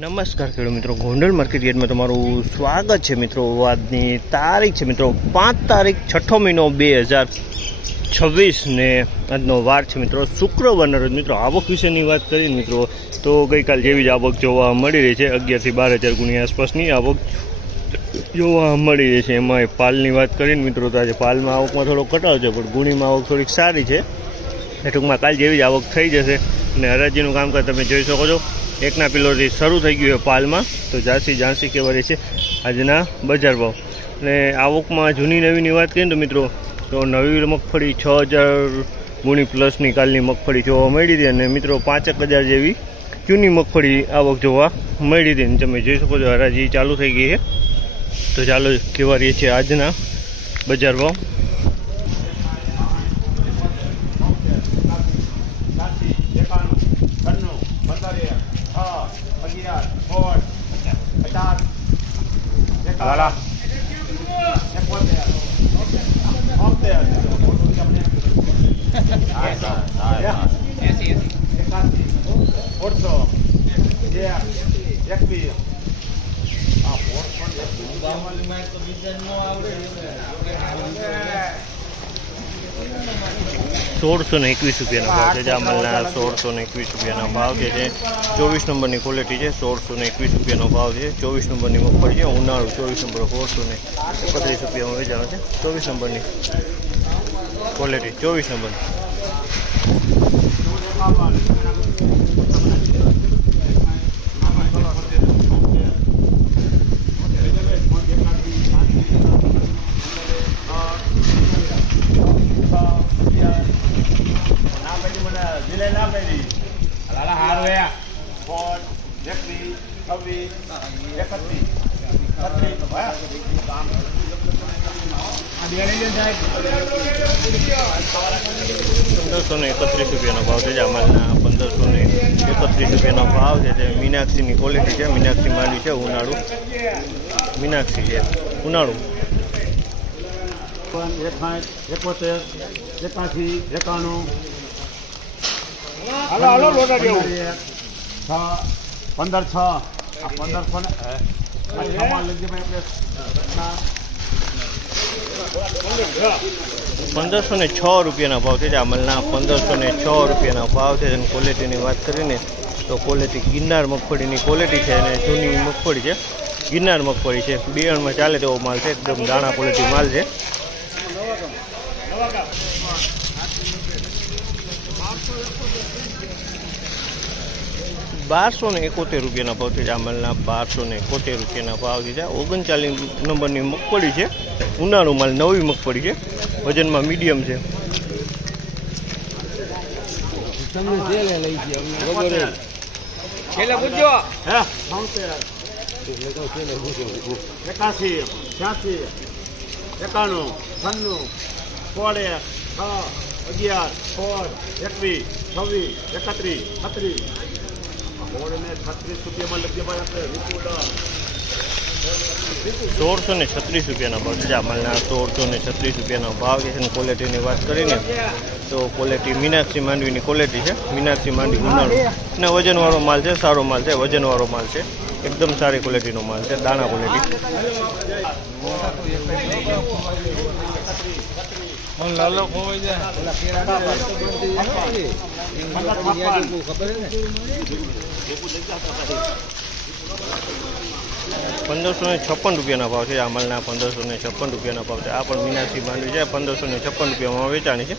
નમસ્કાર ખેડૂત મિત્રો, ગોંડલ માર્કેટ યાર્ડમાં તમારું સ્વાગત છે મિત્રો। આજની તારીખ છે મિત્રો 5 તારીખ 6ઠો મહિનો 2026 ને આજનો વાર છે મિત્રો શુક્રવારના રોજ। મિત્રો આવક વિશેની વાત કરીએ મિત્રો તો ગઈકાલ જેવી જ આવક જોવા મળી રહી છે। 11 થી 12,000 ગુણી આસપાસની આવક જોવા મળી રહી છે। એમાં પાલની વાત કરીએ મિત્રો તો આજે પાલમાં આવકમાં થોડો ઘટાડો છે, પણ ગુણીમાં આવક થોડીક સારી છે। ટૂંકમાં કાલ જેવી જ આવક થઈ જશે અને હરાજીનું કામકાજ તમે જોઈ શકો છો। એકના પિલોથી શરૂ થઈ ગયું છે પાલમાં, તો ઝાંસી કહેવાય છે આજના બજાર ભાવ। અને આવકમાં જૂની નવીની વાત કરીએ તો મિત્રો તો નવી મગફળી 6,000 ગુણી પ્લસની કાલની મગફળી જોવા મળી હતી અને મિત્રો 5,000 જેવી જૂની મગફળી આવક જોવા મળી હતી। તમે જોઈ શકો છો હરાજી ચાલુ થઈ ગઈ છે। તો ચાલો કહેવા રહીએ છીએ આજના બજાર ભાવ। ₹1,621 ભાવ છે। જામલના ₹1,621 ભાવ છે। 24 નંબરની ક્વોલિટી છે। ₹1,621 ભાવ છે। 24 નંબરની મગફળી છે ઉનાળુ। 24 નંબર ₹1,631 વેચાણ છે। 24 નંબરની ક્વોલિટી 24 નંબર। ₹1,531 ભાવ છે। જામલના ₹1,531 ભાવ છે। તે મીનાક્ષીની ક્વોલિટી છે। મીનાક્ષી માંડવી છે ઉનાળુ। મીનાક્ષી છે ઉનાળુ। 71, 81, 91 15,600 ₹1,506 ભાવ છે। જામલના ₹1,506 ભાવ છે। અને ક્વોલિટીની વાત કરીને તો ક્વોલિટી ગિરનાર મગફળીની ક્વોલિટી છે અને જૂની મગફળી છે ગિરનાર મગફળી છે। બિયારણમાં ચાલે તેવો માલ છે, એકદમ દાણા ક્વોલિટી માલ છે। ₹1,271 ભાવ છે। જામલના ₹1,271 ભાવ છે। 39 નંબરની મગફળી છે ઉનાળુ માલ, નવી મગફળી છે, વજનમાં મીડિયમ છે। ₹1,636 ભાવ છે। જામલના ₹1,636 ભાવ છે। અને ક્વોલિટીની વાત કરીને તો ક્વોલિટી મીનાક્ષી માંડવીની ક્વોલિટી છે। મીનાક્ષી માંડવી ઉનાળુ અને વજનવાળો માલ છે, સારો માલ છે, વજનવાળો માલ છે, એકદમ સારી ક્વોલિટીનો માલ છે, દાણા ક્વોલિટી। ₹1,556 ભાવ છે। જામલના ₹1,556 ભાવ છે। આ પણ મીનાક્ષી માંડવી છે, ₹1,556 વેચાણી છે।